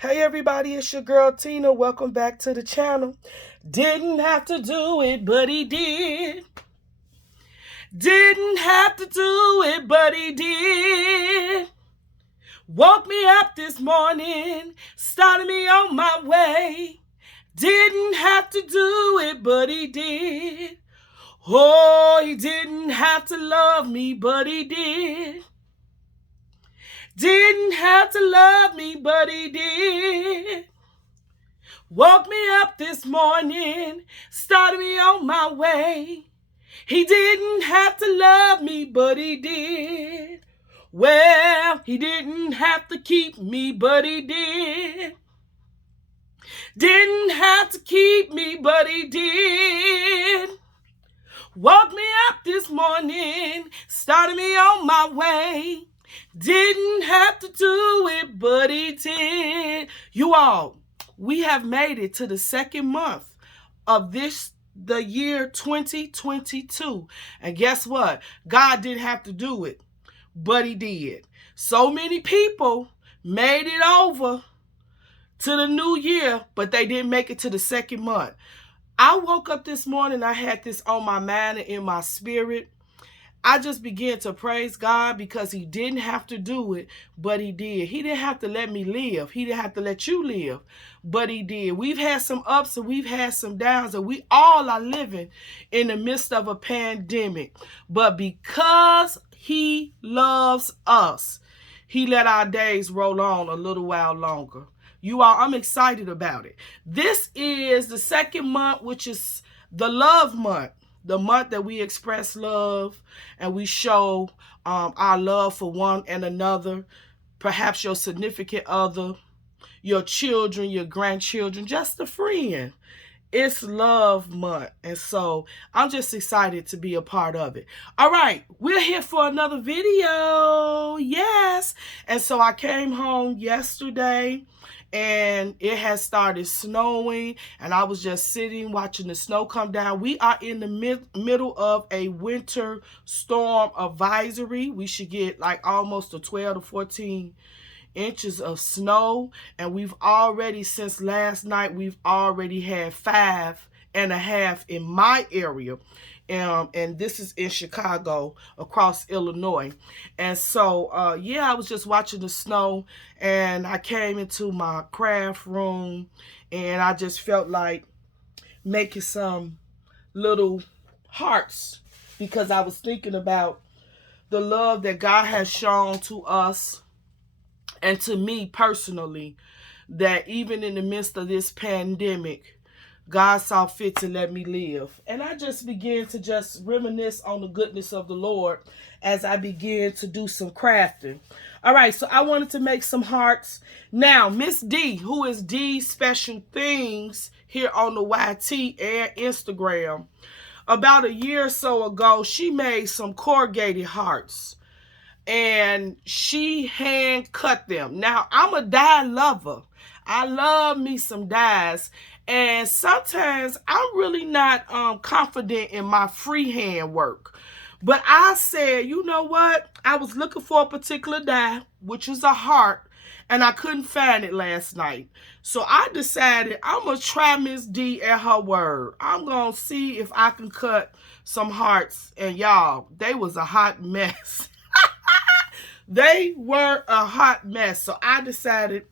Hey everybody, it's your girl Tina. Welcome back to the channel. Didn't have to do it, but he did. Didn't have to do it, but he did. Woke me up this morning, started me on my way. Didn't have to do it, but he did. Oh, he didn't have to love me, but he did. Didn't have to love me, but he did. Woke me up this morning, started me on my way. He didn't have to love me, but he did. Well, he didn't have to keep me, but he did. Didn't have to keep me, but he did. Woke me up this morning, started me on my way. Didn't have to do it, but he did. You all, we have made it to the second month of the year 2022. And guess what? God didn't have to do it, but he did. So many people made it over to the new year, but they didn't make it to the second month. I woke up this morning, I had this on my mind and in my spirit. I just began to praise God because he didn't have to do it, but he did. He didn't have to let me live. He didn't have to let you live, but he did. We've had some ups and we've had some downs, and we all are living in the midst of a pandemic. But because he loves us, he let our days roll on a little while longer. You all, I'm excited about it. This is the second month, which is the love month. The month that we express love and we show our love for one and another, perhaps your significant other, your children, your grandchildren, just a friend. It's love month, and so I'm just excited to be a part of it. All right, we're here for another video. Yes. And so I came home yesterday and it has started snowing, and I was just sitting watching the snow come down. We are in the middle of a winter storm advisory. We should get like almost a 12 to 14 inches of snow, and we've already, since last night, we've already had 5.5 in my area, and this is in Chicago, across Illinois. And so yeah, I was just watching the snow, and I came into my craft room, and I just felt like making some little hearts because I was thinking about the love that God has shown to us and to me personally, that even in the midst of this pandemic, God saw fit to let me live. And I just began to just reminisce on the goodness of the Lord as I began to do some crafting. All right, so I wanted to make some hearts. Now, Miss D, who is D Special Things here on the YT and Instagram, about a year or so ago, she made some corrugated hearts, and she hand cut them. Now, I'm a dye lover. I love me some dyes, and sometimes I'm really not confident in my freehand work. But I said, you know what? I was looking for a particular dye, which is a heart, and I couldn't find it last night. So I decided I'm going to try Miss D at her word. I'm going to see if I can cut some hearts, and y'all, they was a hot mess. They were a hot mess. So I decided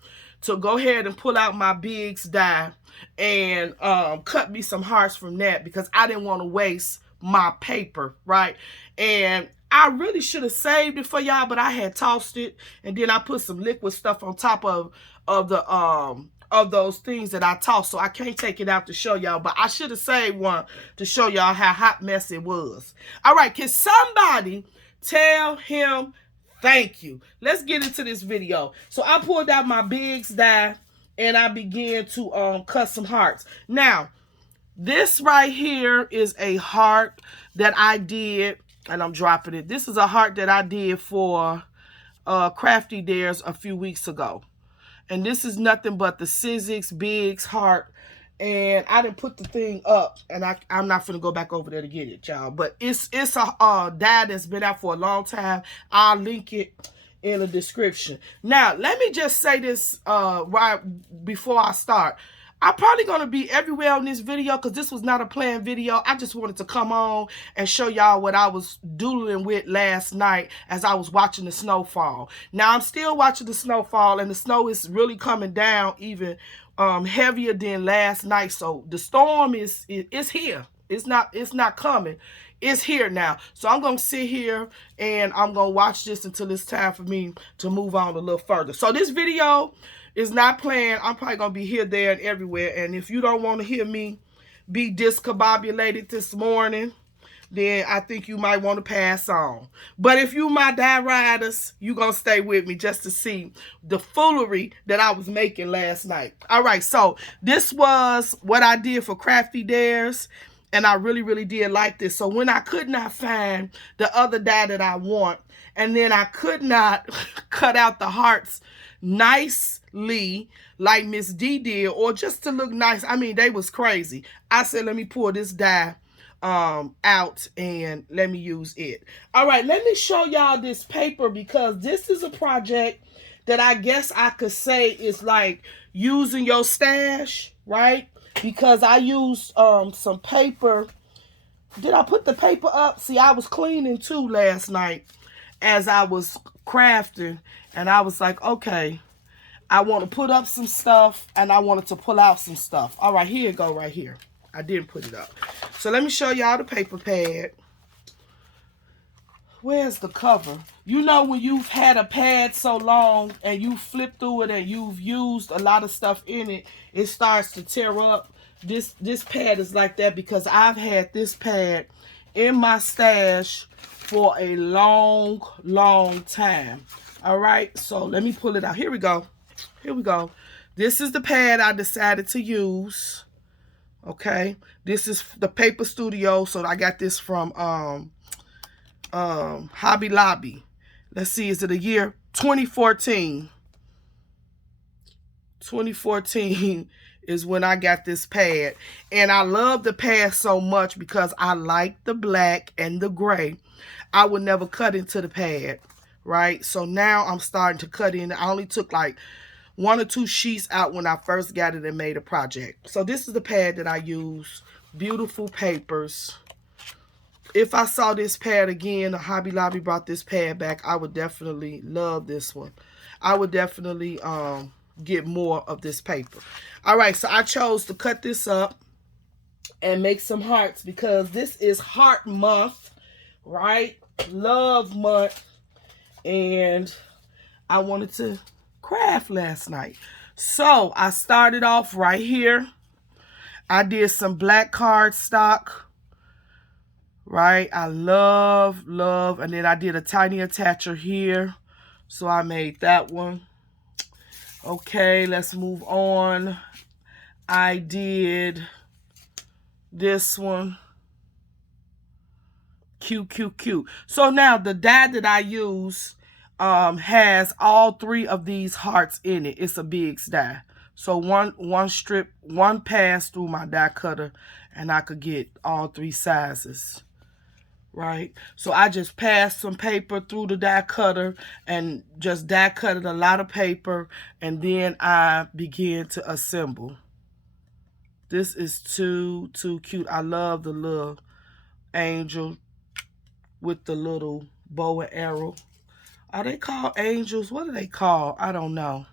to go ahead and pull out my Biggs die and cut me some hearts from that, because I didn't want to waste my paper, right? And I really should have saved it for y'all, but I had tossed it, and then I put some liquid stuff on top of those things that I tossed, so I can't take it out to show y'all, but I should have saved one to show y'all how hot mess it was. All right, can somebody tell him thank you? Let's get into this video. So I pulled out my Biggs die and I began to cut some hearts. Now, this right here is a heart that I did, and I'm dropping it. This is a heart that I did for Crafty Dares a few weeks ago. And this is nothing but the Sizzix Biggs heart. And I didn't put the thing up, and I'm not finna go back over there to get it, y'all. But it's a die that's been out for a long time. I'll link it in the description. Now, let me just say this right before I start. I'm probably going to be everywhere on this video because this was not a planned video. I just wanted to come on and show y'all what I was doodling with last night as I was watching the snowfall. Now, I'm still watching the snowfall, and the snow is really coming down even heavier than last night. So the storm is here. It's not coming. It's here now. So I'm going to sit here and I'm going to watch this until it's time for me to move on a little further. So this video is not planned. I'm probably going to be here, there, and everywhere. And if you don't want to hear me be discombobulated this morning, then I think you might want to pass on. But if you my die riders, you going to stay with me just to see the foolery that I was making last night. All right, so this was what I did for Crafty Dares. And I really, really did like this. So when I could not find the other die that I want, and then I could not cut out the hearts nicely like Miss D did, or just to look nice. I mean, they was crazy. I said, let me pull this die out and let me use it. All right, let me show y'all this paper because this is a project that I guess I could say is like using your stash, right? Because I used some paper. Did I put the paper up? See, I was cleaning too last night as I was crafting. And I was like, okay, I want to put up some stuff and I wanted to pull out some stuff. All right, here you go right here. I didn't put it up. So let me show y'all the paper pad. Where's the cover? You know when you've had a pad so long and you flip through it and you've used a lot of stuff in it, it starts to tear up. This pad is like that because I've had this pad in my stash for a long, long time. All right, so let me pull it out. Here we go. Here we go. This is the pad I decided to use. Okay, this is the Paper Studio. So I got this from Hobby Lobby. Let's see, is it a year? 2014. 2014 is when I got this pad. And I love the pad so much because I like the black and the gray. I would never cut into the pad, right? So now I'm starting to cut in. I only took like 1 or 2 sheets out when I first got it and made a project. So this is the pad that I use. Beautiful papers. If I saw this pad again, the Hobby Lobby brought this pad back, I would definitely love this one. I would definitely get more of this paper. All right, so I chose to cut this up and make some hearts because this is Heart Month, right? Love Month. And I wanted to craft last night. So I started off right here. I did some black cardstock. Right, I love, and then I did a tiny attacher here, so I made that one. Okay, let's move on. I did this one. Cute. So now the die that I use has all 3 of these hearts in it. It's a big die. So one strip, one pass through my die cutter, and I could get all 3 sizes. Right, so I just passed some paper through the die cutter and just die cutted a lot of paper, and then I began to assemble. This is too cute. I love the little angel with the little bow and arrow. Are they called angels? What are they called? I don't know.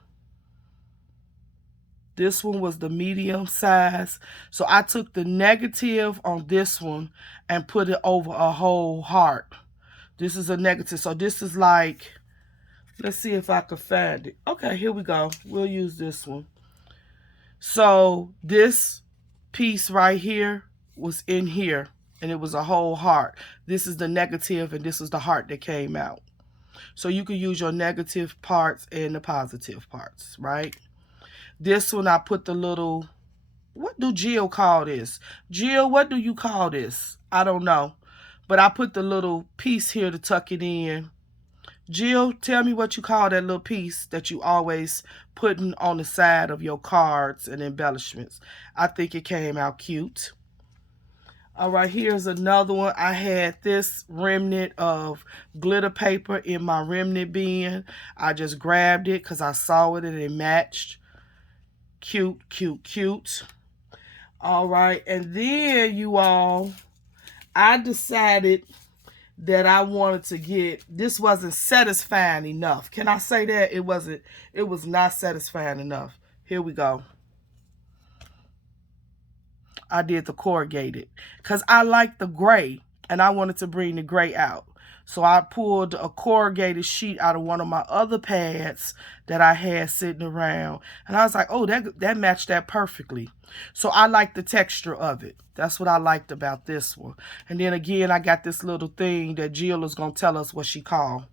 This one was the medium size. So I took the negative on this one and put it over a whole heart. This is a negative. So this is like, let's see if I can find it. Okay, here we go. We'll use this one. So this piece right here was in here and it was a whole heart. This is the negative and this is the heart that came out. So you can use your negative parts and the positive parts, right? This one, I put the little, what do Jill call this? Jill, what do you call this? I don't know. But I put the little piece here to tuck it in. Jill, tell me what you call that little piece that you always putting on the side of your cards and embellishments. I think it came out cute. All right, here's another one. I had this remnant of glitter paper in my remnant bin. I just grabbed it because I saw it and it matched. Cute, cute, cute. All right, and then you all, I decided that I wanted to get, this wasn't satisfying enough. Can I say that? It was not satisfying enough. Here we go. I did the corrugated because I like the gray and I wanted to bring the gray out. So I pulled a corrugated sheet out of one of my other pads that I had sitting around. And I was like, oh, that matched that perfectly. So I like the texture of it. That's what I liked about this one. And then again, I got this little thing that Jill is going to tell us what she called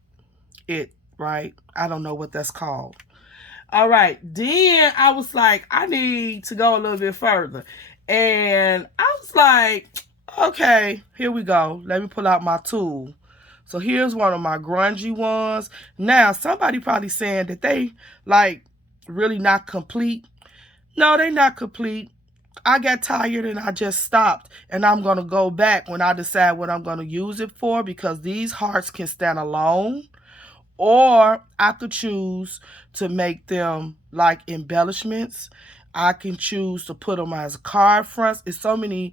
it, right? I don't know what that's called. All right. Then I was like, I need to go a little bit further. And I was like, okay, here we go. Let me pull out my tool. So here's one of my grungy ones. Now, somebody probably saying that they, like, really not complete. No, they not complete. I got tired and I just stopped. And I'm going to go back when I decide what I'm going to use it for, because these hearts can stand alone. Or I could choose to make them like embellishments. I can choose to put them as card fronts. It's so many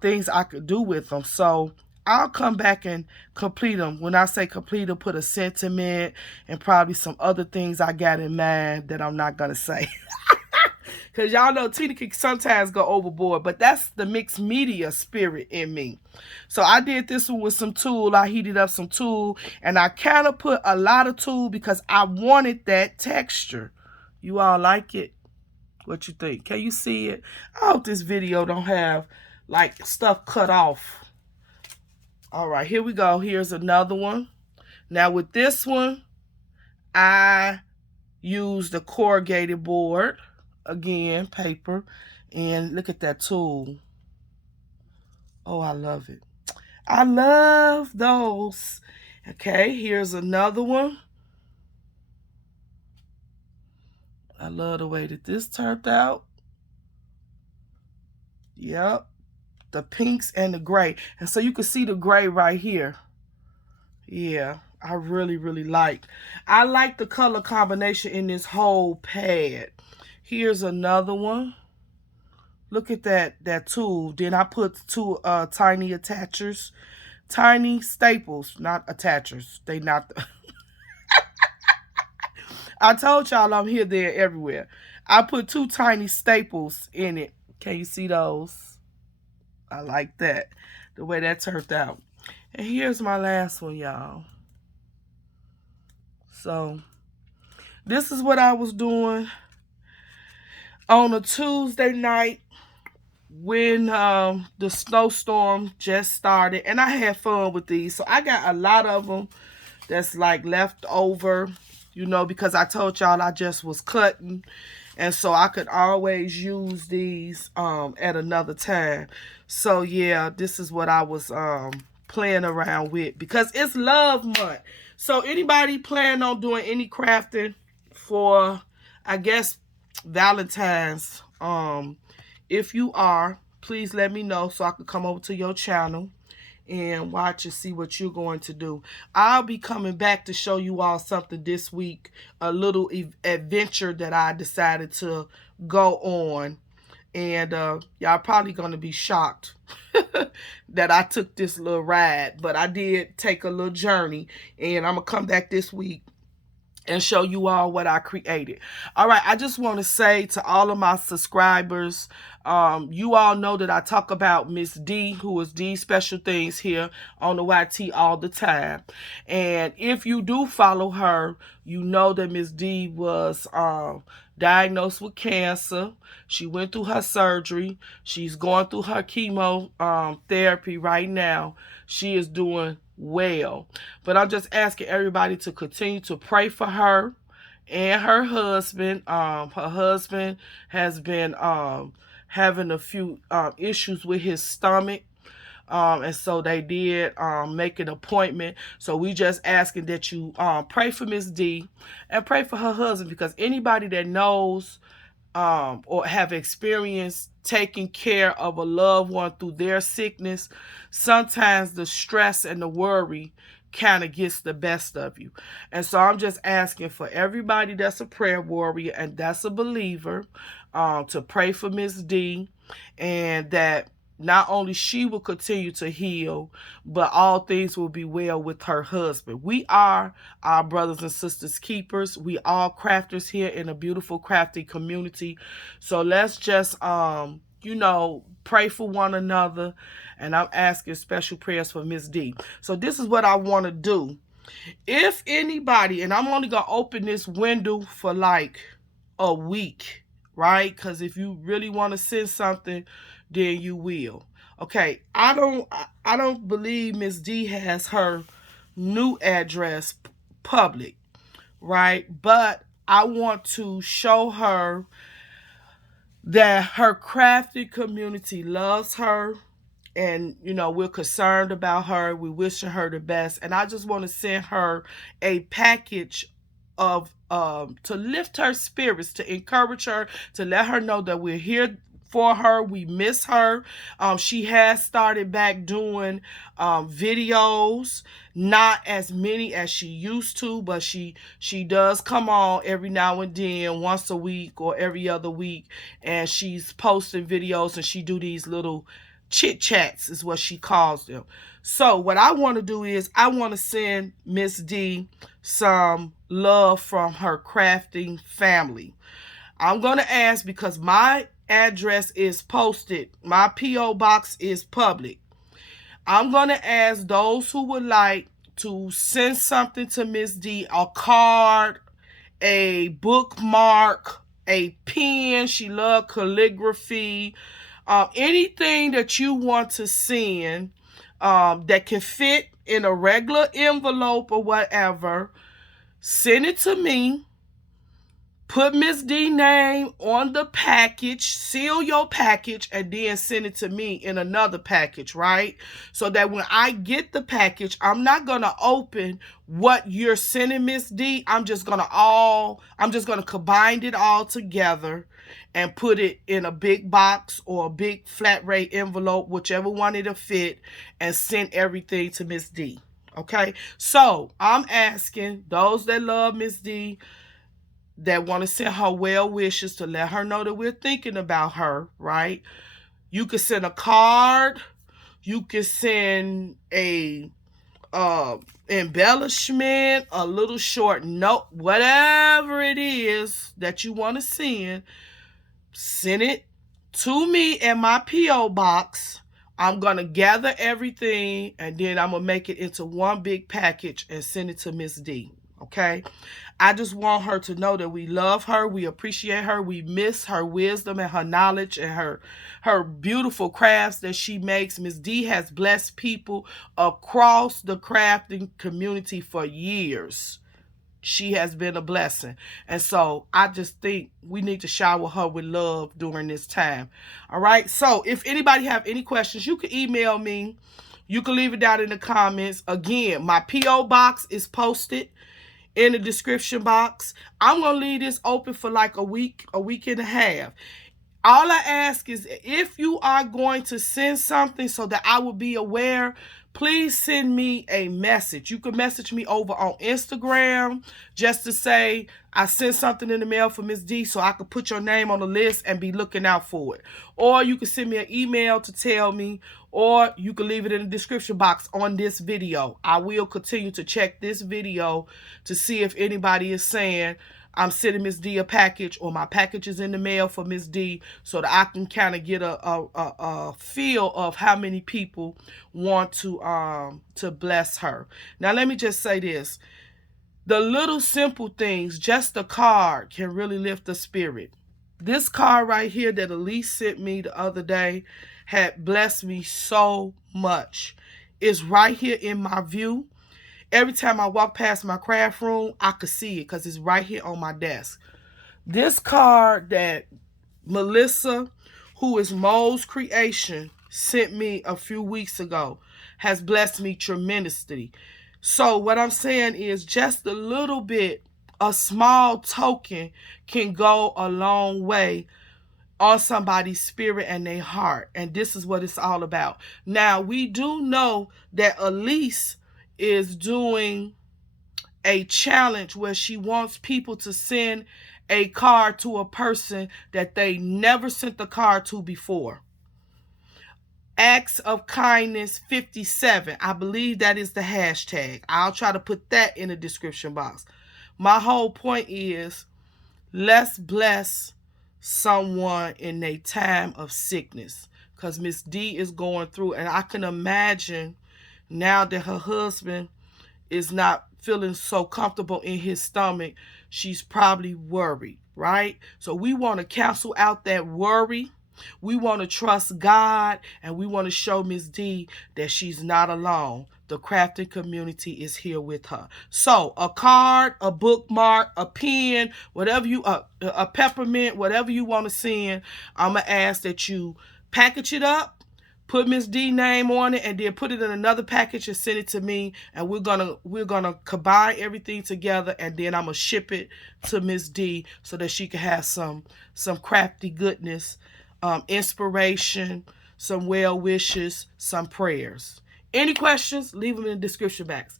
things I could do with them. So I'll come back and complete them. When I say complete them, put a sentiment and probably some other things I got in mind that I'm not going to say. Because y'all know Tina can sometimes go overboard. But that's the mixed media spirit in me. So I did this one with some tulle. I heated up some tulle. And I kind of put a lot of tulle because I wanted that texture. You all like it? What you think? Can you see it? I hope this video don't have like stuff cut off. All right, here we go. Here's another one. Now with this one, I used the corrugated board. Again, paper. And look at that tool. Oh, I love it. I love those. Okay, here's another one. I love the way that this turned out. Yep. The pinks and the gray. And so you can see the gray right here. Yeah, I really, really like. I like the color combination in this whole pad. Here's another one. Look at that tool. Then I put two tiny attachers. Tiny staples, not attachers. They not. I told y'all I'm here, there, everywhere. I put two tiny staples in it. Can you see those? I like that. The way that turned out. And here's my last one, y'all. So, this is what I was doing on a Tuesday night when the snowstorm just started. And I had fun with these. So, I got a lot of them that's like left over, you know, because I told y'all I just was cutting. And so I could always use these at another time. So, yeah, this is what I was playing around with because it's love month. So anybody plan on doing any crafting for, I guess, Valentine's? If you are, please let me know so I could come over to your channel and watch and see what you're going to do. I'll be coming back to show you all something this week, a little adventure that I decided to go on. And y'all probably going to be shocked that I took this little ride. But I did take a little journey. And I'm going to come back this week and show you all what I created. All right, I just want to say to all of my subscribers, you all know that I talk about Miss D, who is D Special Things here on the YT all the time. And if you do follow her, you know that Miss D was diagnosed with cancer. She went through her surgery. She's going through her chemo therapy right now. She is doing well. But I'm just asking everybody to continue to pray for her and her husband. Her husband has been having a few issues with his stomach. And so they did make an appointment. So we just asking that you pray for Miss D and pray for her husband, because anybody that knows or have experienced taking care of a loved one through their sickness, sometimes the stress and the worry kind of gets the best of you. And so I'm just asking for everybody that's a prayer warrior and that's a believer, to pray for Miss D, and that not only she will continue to heal, but all things will be well with her husband. We are our brothers and sisters keepers. We all crafters here in a beautiful crafty community. So let's just pray for one another. And I'm asking special prayers for Miss D. So this is what I want to do. If anybody, and I'm only going to open this window for like a week, right? Because if you really want to send something, then you will. Okay, I don't believe Miss D has her new address public, right? But I want to show her that her crafty community loves her, and we're concerned about her. We wishing her the best, and I just want to send her a package of to lift her spirits, to encourage her, to let her know that we're here for her. We miss her. She has started back doing videos, not as many as she used to, but she does come on every now and then, once a week or every other week, and she's posting videos, and she do these little chit chats is what she calls them. So what I want to do is I want to send Miss D some love from her crafting family. I'm going to ask, because my address is posted, my P.O. box is public. I'm going to ask those who would like to send something to Miss D, a card, a bookmark, a pen. She loved calligraphy. Anything that you want to send that can fit in a regular envelope or whatever, send it to me. Put Miss D name on the package, seal your package, and then send it to me in another package, right? So that when I get the package, I'm not going to open what you're sending Miss D. I'm just going to combine it all together and put it in a big box or a big flat rate envelope, whichever one it'll fit, and send everything to Miss D. Okay? So I'm asking those that love Miss D, that want to send her well wishes, to let her know that we're thinking about her, right? You could send a card. You could send a embellishment, a little short note, whatever it is that you want to send it to me in my P.O. box. I'm going to gather everything, and then I'm going to make it into one big package and send it to Miss D. Okay? I just want her to know that we love her, we appreciate her, we miss her wisdom and her knowledge and her beautiful crafts that she makes. Miss D has blessed people across the crafting community for years. She has been a blessing. And so I just think we need to shower her with love during this time. All right? So if anybody have any questions, you can email me. You can leave it down in the comments. Again, my P.O. box is posted in the description box. I'm going to leave this open for like a week and a half. All I ask is, if you are going to send something so that I will be aware, please send me a message. You can message me over on Instagram just to say I sent something in the mail for Miss D, so I could put your name on the list and be looking out for it. Or you can send me an email to tell me, or you can leave it in the description box on this video. I will continue to check this video to see if anybody is saying I'm sending Miss D a package, or my package is in the mail for Miss D, so that I can kind of get a feel of how many people want to bless her. Now, let me just say this. The little simple things, just a card, can really lift the spirit. This card right here that Elise sent me the other day had blessed me so much. It's right here in my view. Every time I walk past my craft room, I could see it because it's right here on my desk. This card that Melissa, who is Mo's Creation, sent me a few weeks ago has blessed me tremendously. So what I'm saying is, just a little bit, a small token can go a long way on somebody's spirit and their heart. And this is what it's all about. Now, we do know that Elise is doing a challenge where she wants people to send a card to a person that they never sent the card to before. Acts of Kindness 57. I believe that is the hashtag. I'll try to put that in the description box. My whole point is, let's bless someone in a time of sickness, because Miss D is going through, and I can imagine now that her husband is not feeling so comfortable in his stomach, she's probably worried, right? So we want to cancel out that worry. We want to trust God, and we want to show Miss D that she's not alone. The crafting community is here with her. So a card, a bookmark, a pen, whatever you, a peppermint, whatever you want to send, I'm going to ask that you package it up, put Miss D name on it, and then put it in another package and send it to me. And we're gonna combine everything together, and then I'm gonna ship it to Miss D so that she can have some crafty goodness, inspiration, some well wishes, some prayers. Any questions? Leave them in the description box.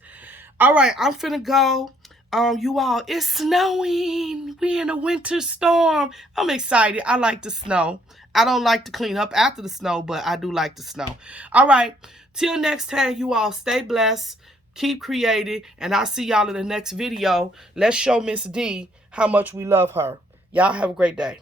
All right, I'm finna go. You all, it's snowing. We in a winter storm. I'm excited. I like the snow. I don't like to clean up after the snow, but I do like the snow. All right, till next time, you all stay blessed, keep creating, and I'll see y'all in the next video. Let's show Miss D how much we love her. Y'all have a great day.